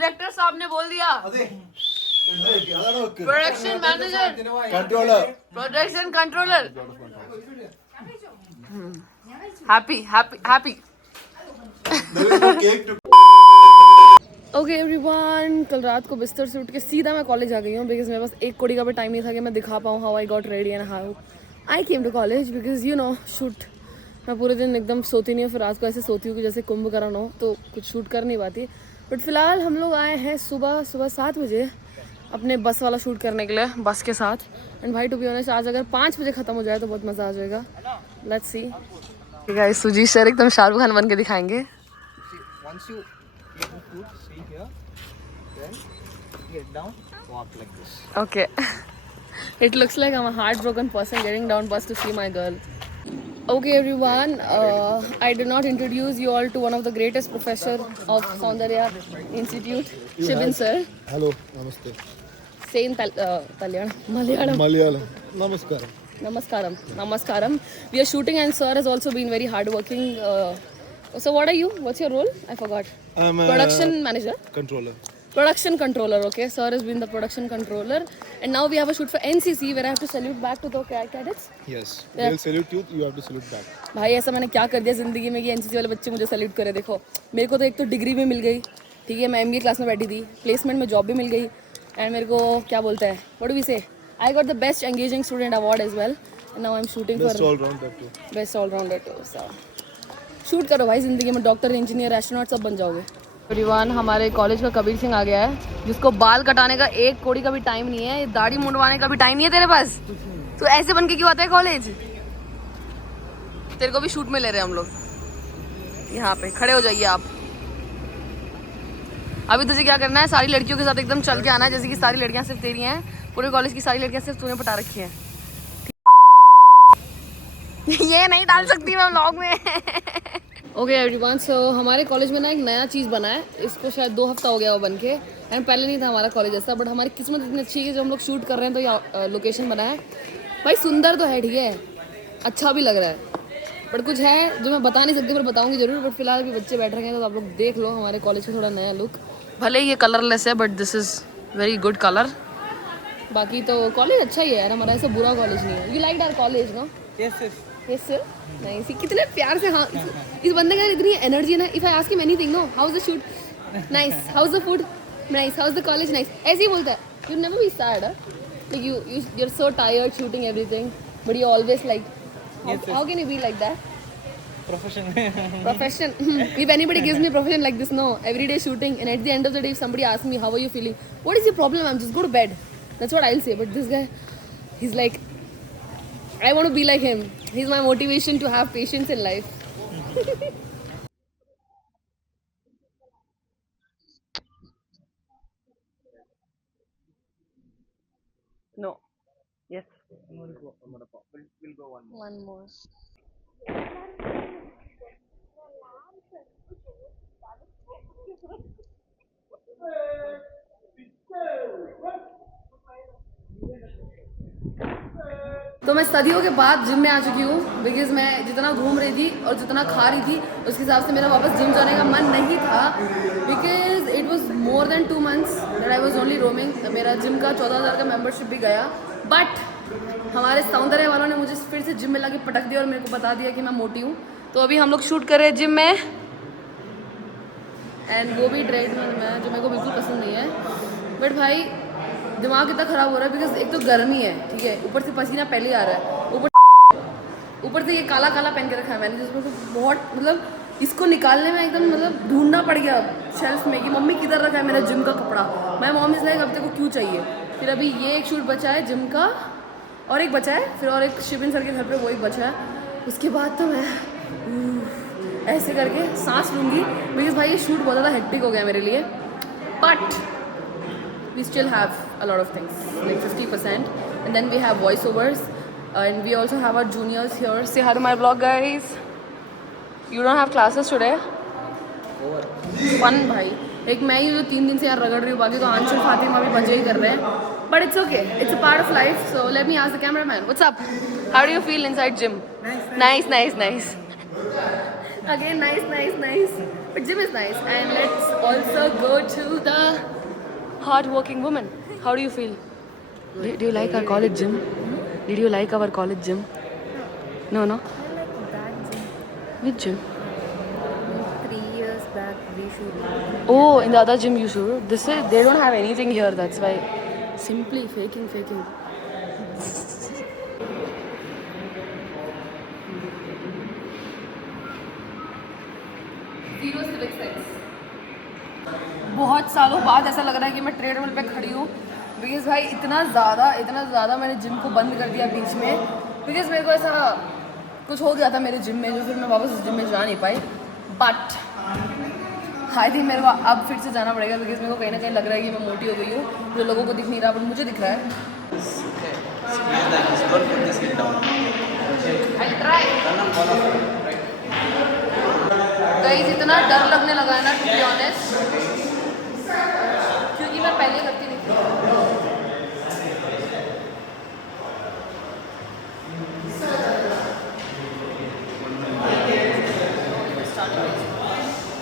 डायरेक्टर साहब ने बोल दिया production manager controller production controller happy happy happy okay everyone, कल रात को बिस्तर से उठ के सीधा मैं कॉलेज आ गई हूँ बिकॉज मेरे पास एक कोड़ी का भी टाइम नहीं था कि मैं दिखा पाऊँ how I got ready and how I came to college because you know shoot मैं पूरे दिन एकदम सोती नहीं हूँ, फिर रात को ऐसे सोती हूँ कि जैसे कुंभकर्ण हो तो कुछ शूट कर नहीं पाती। बट फिलहाल हम लोग आए हैं सुबह 7 बजे अपने बस वाला शूट करने के लिए बस के साथ। एंड भाई टू बी ऑनेस्ट आज अगर 5 बजे ख़त्म हो जाए तो बहुत मज़ा आ जाएगा। Let's see. Guys Sujit sir एकदम शाहरुख खान बन के दिखाएंगे। Get down, walk like this. Okay. It looks like I'm a heartbroken person getting down bus to see my girl. Okay everyone, I did not introduce you all to one of the greatest professor of Saundarya Institute, Shibin sir. Hello, namaste. Say in Malayalam. Malayalam. Namaskaram. Namaskaram. Namaskaram. We are shooting and sir has also been very hardworking. So what are you? What's your role? I forgot. I'm a Production manager. controller. Production controller, okay. Sir has been the production controller, and now we have a shoot for NCC where I have to salute back to the cadets. Yes. They'll salute you. You have to salute back. भाई ऐसा मैंने क्या कर दिया ज़िंदगी में कि NCC वाले बच्चे मुझे सैल्यूट करे। देखो मेरे को तो एक तो डिग्री भी मिल गई, ठीक है, मैं MBA क्लास में बैठी थी, प्लेसमेंट में जॉब भी मिल गई, एंड मेरे को क्या बोलते हैं, what do we say, I got the best engaging student award as well, and now I am shooting Best for all-rounder too. Best all-rounder too. So shoot करो भाई, ज़िंदगी में डॉक्टर, इंजीनियर, एस्ट्रोनॉट सब बन जाओगे। एवरीवन, हमारे कॉलेज का कबीर सिंह आ गया है जिसको बाल कटाने का एक कोड़ी का भी टाइम नहीं है, दाढ़ी मुंडवाने का भी टाइम नहीं है तेरे पास। तो ऐसे बन के क्यों आता है कॉलेज? तेरे को भी शूट में ले रहे हैं हम लोग। यहाँ पे खड़े हो जाइए आप। अभी तुझे क्या करना है, सारी लड़कियों के साथ एकदम चल के आना है जैसे कि सारी लड़कियाँ सिर्फ तेरी हैं, पूरे कॉलेज की सारी लड़कियाँ सिर्फ तूने पटा रखी हैं। ये नहीं डाल सकती मैं व्लॉग में। ओके एवरीवन, सो हमारे कॉलेज में ना एक नया चीज़ बना है, इसको शायद 2 हफ्ता हो गया वो बन के, एंड पहले नहीं था हमारा कॉलेज ऐसा, बट हमारी किस्मत इतनी अच्छी है कि जब हम लोग शूट कर रहे हैं तो ये लोकेशन बना है। भाई सुंदर तो है, ठीक है, अच्छा भी लग रहा है, बट कुछ है जो मैं बता नहीं सकती, पर बताऊंगी जरूर। बट फिलहाल अभी बच्चे बैठ रहे हैं तो आप लोग देख लो हमारे कॉलेज का थोड़ा नया लुक। भले ये कलरलेस है but this is very good colour. बाकी तो कॉलेज अच्छा ही है यार, हमारा ऐसा बुरा कॉलेज नहीं है। You like our college no? Yes sir. Nice, कितने प्यार से, हाँ इस बंदे का इतनी एनर्जी है ना। If I ask him anything, no how is the shoot, nice, how is the food, nice, how is the college, nice, ऐसे ही बोलता है। You never be sad, like you are so tired shooting everything, but you always like, how can you be like that? Profession. If anybody gives me profession like this, no, every day shooting, and at the end of the day, if somebody asks me how are you feeling, what is your problem? I'm just go to bed. That's what I'll say. But this guy, he's like, I want to be like him. He's my motivation to have patience in life. No. Yes. We'll go one more. One more. तो मैं सदियों के बाद जिम में आ चुकी हूँ बिकॉज मैं जितना घूम रही थी और जितना खा रही थी उसके हिसाब से मेरा वापस जिम जाने का मन नहीं था, because it was more than 2 months that I was only roaming. मेरा जिम का 14,000 का मेम्बरशिप भी गया, बट हमारे सौंदर्य वालों ने मुझे फिर से जिम में लाके पटक दिया और मेरे को बता दिया कि मैं मोटी हूँ। तो अभी हम लोग शूट कर रहे हैं जिम में, एंड वो भी ट्रेडमिल में, जो मेरे को बिल्कुल पसंद नहीं है। बट भाई दिमाग इतना ख़राब हो रहा है बिकॉज एक तो गर्मी है, ठीक है, ऊपर से पसीना पहले ही आ रहा है, ऊपर से ये काला काला पहन के रखा है मैंने, जिसमें से बहुत मतलब इसको निकालने में एकदम मतलब ढूंढना पड़ गया शेल्फ में कि मम्मी किधर रखा है मेरा जिम का कपड़ा। मैं मॉम इस लाइक अब तेरे को क्यों चाहिए। फिर अभी ये एक शूट बचा है जिम का, और एक बचा है, फिर और एक शिबिन सर के घर पर वो एक बचा है। उसके बाद तो मैं ऐसे करके सांस लूँगी बिकॉज भाई ये शूट बहुत ज़्यादा हेक्टिक हो गया मेरे लिए। But we still have a lot of things, like 50%, and then we have voiceovers, and we also have our juniors here. Say hi to my vlog, guys. You don't have classes today? Fun भाई, एक मैं ही जो 3 दिन से यार रगड़ रही हूँ, बाकी तो आंशुल फातिमा भी मजे ही कर रहे हैं, but it's okay, it's a part of life. So let me ask the cameraman, what's up? How do you feel inside gym? Nice. Again, nice. But gym is nice. And let's also go to the hard-working woman. How do you feel? Do you like our college gym? Did you like our college gym? No. I like that gym. Which gym? 3 years back we should. Oh, in the other gym you should. They don't have anything here. That's why. Simply faking. Zero civic sense. बहुत सालों बाद ऐसा लग रहा है कि मैं ट्रेडमिल पे खड़ी हूँ बिकॉज भाई इतना ज़्यादा मैंने जिम को बंद कर दिया बीच में बिकॉज मेरे को ऐसा कुछ हो गया था मेरे जिम में जो फिर मैं वापस उस जिम में जा नहीं पाई बट आई थिंक मेरे को अब फिर से जाना पड़ेगा बिकॉज मेरे को कहीं ना कहीं लग रहा है कि मैं मोटी हो गई हूँ जो लोगों को दिख नहीं रहा बट मुझे दिख रहा है गाइस इतना डर लगने लगा है ना टू बी ऑनेस्ट क्योंकि मैं पहले करती नहीं थी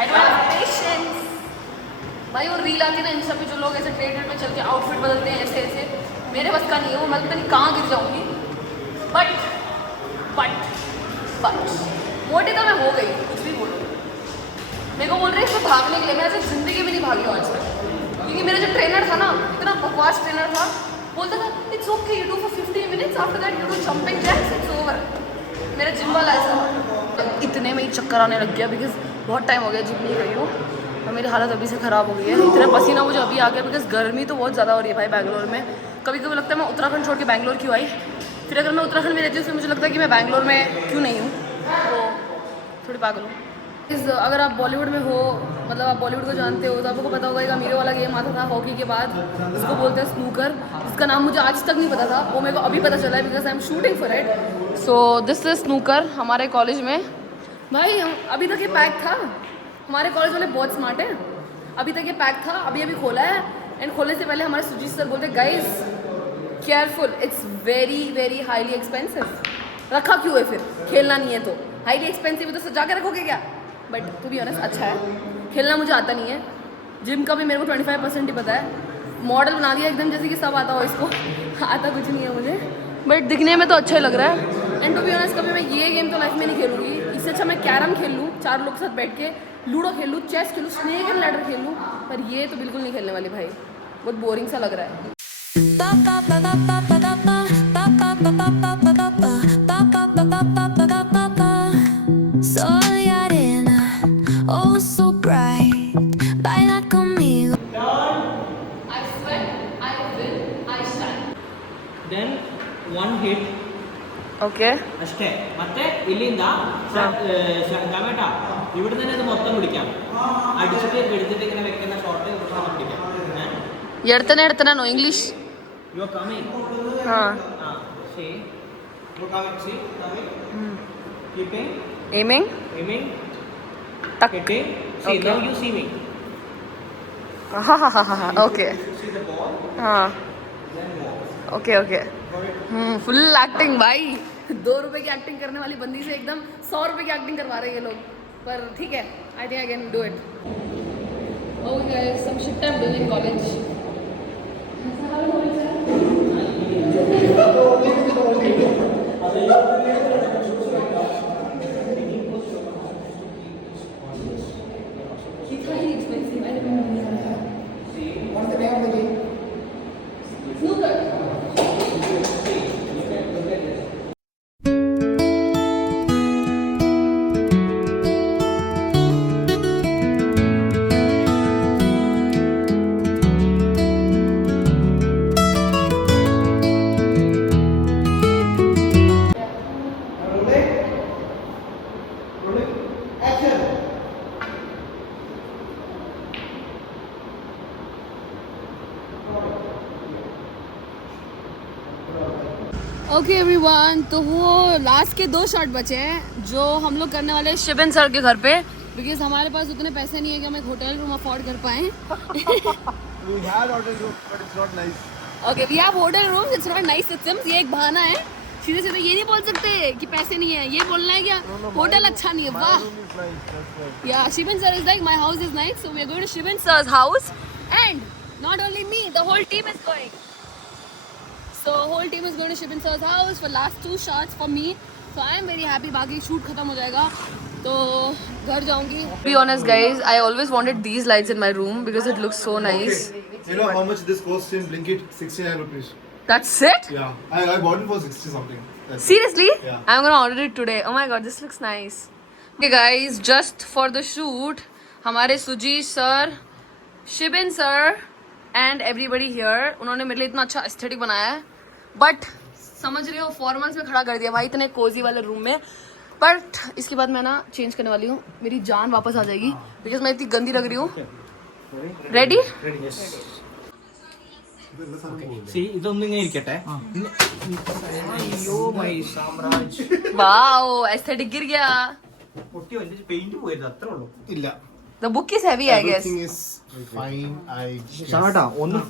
I don't have patience. भाई वो रील आती है ना इंस्टा पे जो लोग ऐसे ट्रेडर में चल के आउटफिट बदलते हैं ऐसे मेरे बस का नहीं है वो मैं पता नहीं कहाँ गिर जाऊँगी बट मोटी तो मैं हो गई कुछ भी बोलो मेरे को बोल रहे हैं इसमें भागने के लिए मैं ऐसे ज़िंदगी में नहीं भागी हूँ आज तक क्योंकि मेरा जो ट्रेनर था ना इतना बकवास ट्रेनर था बोलता था it's okay you do for 15 minutes after that you do jumping jacks it's over मेरा जिम वाला ऐसा इतने में ही चक्कर आने लग गया बिकॉज बहुत टाइम हो गया जिम नहीं गई हूँ और मेरी हालत अभी से ख़राब हो गई है इतना पसीना मुझे अभी आ गया बिकॉज गर्मी तो बहुत ज़्यादा हो रही है भाई बैंगलोर में कभी कभी लगता है मैं उत्तराखंड छोड़ के बैंगलोर क्यों आई फिर अगर मैं उत्तराखंड में रहती हूँ तो मुझे लगता है कि मैं बैंगलोर में क्यों नहीं हूँ तो थोड़ी पागल हूँ अगर आप बॉलीवुड में हो मतलब आप बॉलीवुड को जानते हो तो आपको पता होगा एक अमीरों वाला गेम आता था हॉकी के बाद उसको बोलते हैं स्नूकर जिसका नाम मुझे आज तक नहीं पता था वो मेरे को अभी पता चला है because I am shooting for it so this is snooker हमारे कॉलेज में भाई हम अभी तक ये पैक था हमारे कॉलेज वाले बहुत स्मार्ट हैं अभी तक ये पैक था अभी खोला है एंड खोलने से पहले हमारे सुजीत सर बोलते guys careful it's very highly expensive रखा क्यों है फिर खेलना नहीं है तो हाईली एक्सपेंसिव है तो सजा के रखोगे क्या बट टू बी ऑनेस्ट अच्छा है खेलना मुझे आता नहीं है जिम का भी मेरे को 25% ही पता है मॉडल बना दिया एकदम जैसे कि सब आता हो इसको आता कुछ नहीं है मुझे बट दिखने में तो अच्छा ही लग रहा है एंड टू बी ऑनेस्ट कभी मैं ये गेम तो लाइफ में नहीं खेलूँगी इससे अच्छा मैं कैरम खेल लूँ 4 लोग के साथ बैठ के लूडो खेल लूँ चेस खेल लूँ स्नेक एंड लैडर खेल लूँ पर ये तो बिल्कुल नहीं खेलने वाली भाई बहुत बोरिंग सा लग रहा है Then one hit ಓಕೆ ಅಷ್ಟೇ ಮತ್ತೆ ಇಲ್ಲಿಂದ ಗಮಟ ഇവിടുന്ന് തന്നെ ഇത് മൊത്തം പിടിക്കാം അടിച്ചിട്ട് എടുത്തിട്ട് ഇങ്ങനെ വെക്കുന്ന ഷോട്ട് പിടിക്കാം ಎಡ್ತಾನೆ no English you are coming ಹಾಂ see you coming see coming keeping aiming tuck hitting see now you see me हाँ ओके सी द बॉल हाँ then move okay full acting भाई 2 रुपए की एक्टिंग करने वाली बंदी से एकदम 100 रुपए की एक्टिंग करवा रहे हैं ये लोग पर ठीक है I think I can do it okay guys some shit I am doing in college okay everyone तो वो लास्ट के 2 शॉट बचे हैं जो हम लोग करने वाले हैं शिवन सर के घर पे बिकॉज हमारे पास उतने पैसे नहीं है कि हम एक होटल रूम अफोर्ड कर पाएँ We had hotel room, but it's not nice. Okay we have hotel rooms it's not nice systems ये एक बहाना है सीधे सीधे ये नहीं बोल सकते कि पैसे नहीं है, ये बोलना है क्या होटल अच्छा नहीं है. वाह. Yeah, Shibin sir is like, my house is nice, so we are going to Shibin sir's house, and not only me, the whole team is going. So whole team is going to Shibin sir's house for last 2 shots for me. So I am very happy. बाकी shoot खत्म हो जाएगा तो घर जाऊंगी. To be honest guys, I always wanted these lights in my room because it looks so nice. You know how much this costs in Blinkit? 69 rupees. That's it? Yeah, I bought it for 60 something. That's it. Seriously? Yeah. I'm gonna order it today. Oh my god, this looks nice. Okay guys, just for the shoot, हमारे Sujit sir, Shibin sir and everybody here, उन्होंने मेरे लिए इतना अच्छा एस्थेटिक बनाया है. But समझ रहे हो, फॉर्मल्स में खड़ा कर दिया भाई इतने कोजी वाले रूम में. बट इसके बाद मैं ना चेंज करने वाली हूँ, मेरी जान वापस आ जाएगी बिकॉज मैं इतनी गंदी लग रही हूँ. रेडी? ഇതൊന്നും ഇങ്ങനെ ഇരിക്കട്ടെ. അയ്യോ മൈ സാമ്രാജ്. वाओ, एस्थेटिक गिर गया. പൊട്ടിയോ, എന്റെ പെയിന്റ് പോയത് അത്രേ ഉള്ളൂ. Illa. The book is heavy, I guess. Everything is fine. ഷാട്ടാ ഒന്ന്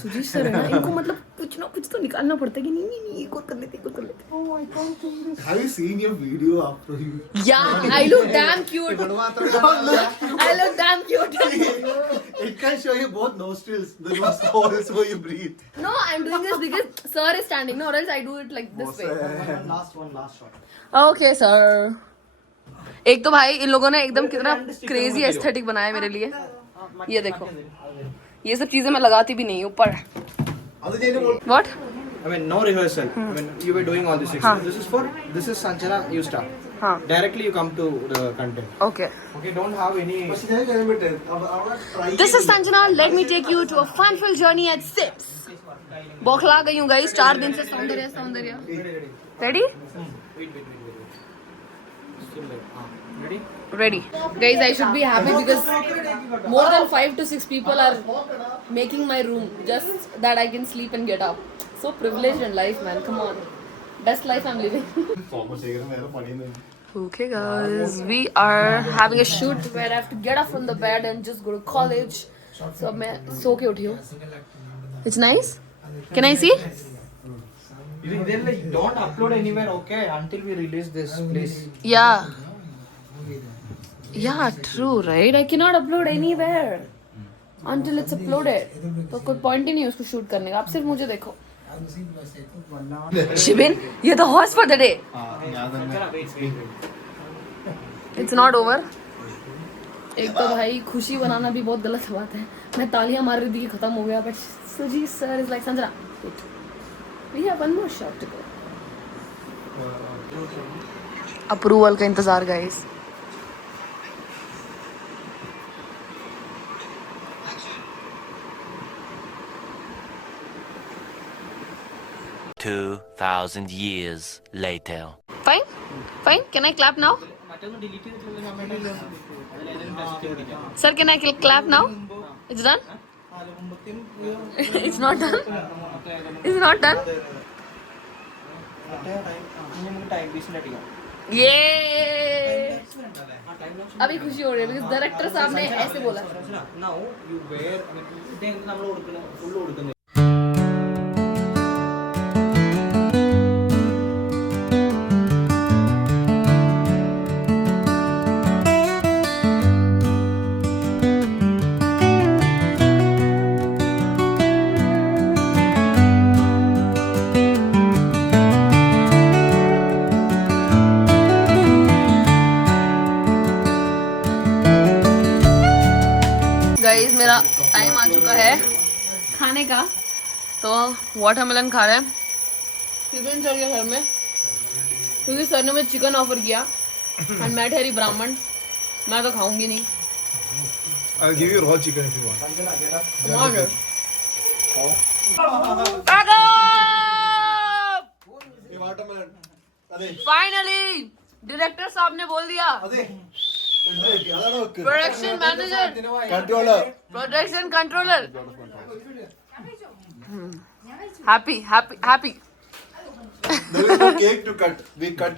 सुजीत सर है ना, इनको मतलब कुछ ना कुछ तो निकालना पड़ता है कि नहीं एक और कर लेते, एक और कर लेते. Oh, I can't do this. Have you seen your video after you? Yeah, I look damn cute. I look damn cute. It can show you both nostrils. The nostrils where you breathe. No, I'm doing this because sir is standing. No, or else I do it like this way. Last shot. Okay, sir. एक तो भाई इन लोगों ने एकदम कितना crazy aesthetic बनाया है मेरे लिए. ये देखो, ये सब चीजें मैं लगाती भी नहीं ऊपर. What? I mean, no rehearsal. I mean, you were doing all this. This is Sanjana, you start. हाँ. Directly you come to the content. Okay. Okay, don't have any. This is Sanjana. Let me take you to a fun-filled journey at Sips. बौखला गई हूँ गाइस 4 दिन से. सौंदर्य. Ready? Wait. Still there. Ready? Ready. Guys, I should be happy because more than 5 to 6 people are making my room just that I can sleep and get up. So privileged in life, man. Come on. Best life I'm living. Okay guys, we are having a shoot where I have to get up from the bed and just go to college. So अब मैं सो के उठी हूँ. It's nice. Can I see? Then like, don't upload anywhere, okay? Until we release this, please. Yeah. Yeah, true, right? I cannot upload anywhere until it's uploaded. तो कोई point ही नहीं है उसको shoot करने का. आप सिर्फ मुझे देखो. शिबिन, you're the host for the day. It's not over. एक तो भाई खुशी बनाना भी बहुत गलत बात है. मैं तालियां मार रही थी कि खत्म हो गया, but Suji sir is like, Sanjana, wait. We have one more shot to go. Approval का इंतजार guys. $2,000 years later. Fine? Fine? Can I clap now? Sir, can I clap now? It's done? It's not done? It's not done? ये अभी खुशी हो रही है because director साहब ने ऐसे बोला. Now you wear, I mean, നമ്മൾ കൊടുക്കുന്ന ഫുൾ കൊടുക്കുന്നത്. गाइस मेरा टाइम आ चुका है खाने का. तो वाटरमेलन खा रहे हैं शिबिन सर के घर में क्योंकि सर ने मुझे चिकन ऑफर किया और मैं ठहरी ब्राह्मण, मैं तो खाऊंगी नहीं. I'll give you raw chicken if you want. Finally director साहब ने बोल दिया. Production manager, production controller. Happy. There is no cake to cut. We cut.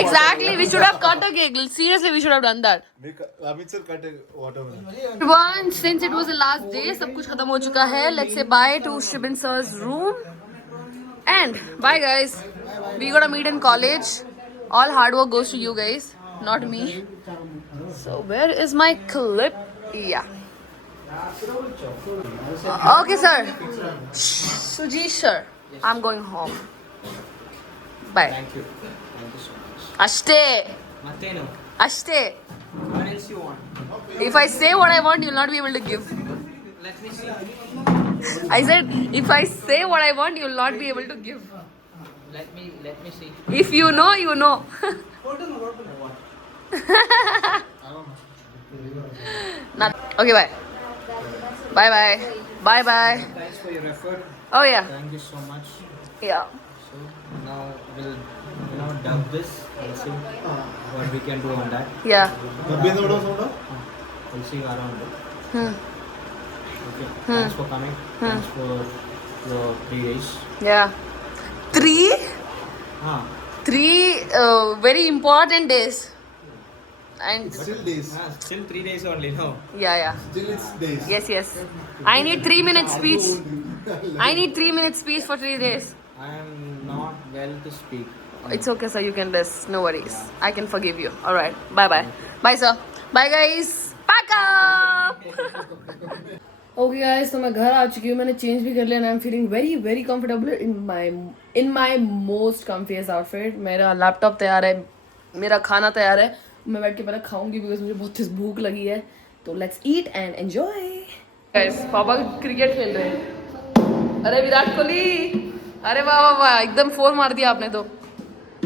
Exactly, we should have cut a cake. Seriously, we should have done that. Amit sir cut a watermelon. Everyone, since it was the last day, सब कुछ खत्म हो चुका है. Let's say bye to Shibin sir's room. And bye guys. We gotta meet in college. All hard work goes to you guys, not me. So where is my clip? Yeah. Okay sir. Sujesh sir. I'm going home. Bye. Thank you so much. Ashte. Matteno, Ashte. what else you want? If I say what I want, you'll not be able to give. Let me see. I said, if I say what I want, you'll not be able to give. Let me see. If you know, you know. Not, okay, bye. Bye bye. Bye bye. Thanks for your effort. Oh yeah. Thank you so much. Yeah. So now we'll dub this and see what we can do on that. Yeah. We'll see around it. Hmm. Okay. Thanks for coming. Thanks for your 3 days. Yeah. Three very important days. And Still days. Still 3 days only, no? yeah. Still it's days. Yes. I need 3 minutes speech. I need 3 minutes speech for 3 days. I am not well to speak. It's okay, sir. You can rest. No worries. I can forgive you. All right. Bye. Bye, sir. Bye, guys. Pack up. Okay, guys. तो मैं घर आ चुकी हूँ. मैंने चेंज भी कर लिया. I'm feeling very, very comfortable in my most comfiest outfit. मेरा लैपटॉप तैयार है. मेरा खाना तैयार है. मैं बैठ के पहले खाऊंगी because मुझे बहुत तेज भूख लगी है. तो let's eat and enjoy. Guys, पापा क्रिकेट खेल रहे हैं. अरे विराट कोहली. अरे वाह एकदम 4 मार दिया आपने तो.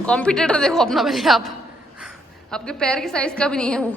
कॉम्पिटिटर देखो अपना पहले आप. आपके पैर की साइज का भी नहीं है वो.